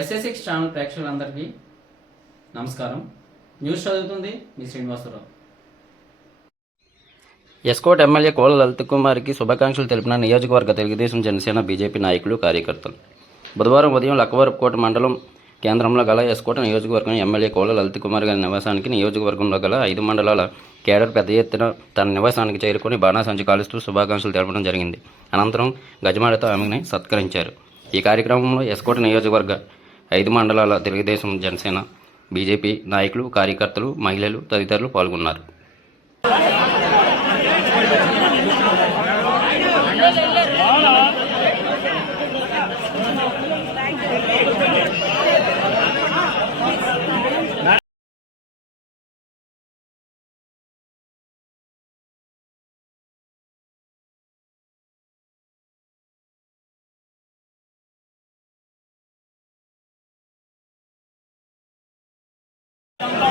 ఎస్ఎస్ఎక్స్ channel ప్రేక్షకులందరికీ నమస్కారం. News చదువుతుంది మీ శ్రీనివాసరావు. ఎస్కోట్ ఎమ్మెల్యే కోల లలిత్ కుమార్కి శుభాకాంక్షలు తెలిపిన నియోజకవర్గ తెలుగుదేశం జనసేన బీజేపీ నాయకులు కార్యకర్తలు. బుధవారం ఉదయం లక్కవరపుకోట మండలం కేంద్రంలో గల ఎస్కోట నియోజకవర్గం ఎమ్మెల్యే కోల లలిత్ కుమార్ గారి నివాసానికి నియోజకవర్గంలో గల ఐదు మండలాల కేడర్ పెద్ద ఎత్తున తన నివాసానికి చేరుకొని బాణాసంచి కాలుస్తూ శుభాకాంక్షలు తెలపడం జరిగింది. అనంతరం గజమాడతో ఆమెని సత్కరించారు. ఈ కార్యక్రమంలో ఎస్కోట నియోజకవర్గ ఐదు మండలాల తెలుగుదేశం జనసేన బీజేపీ నాయకులు కార్యకర్తలు మహిళలు తదితరులు పాల్గొన్నారు.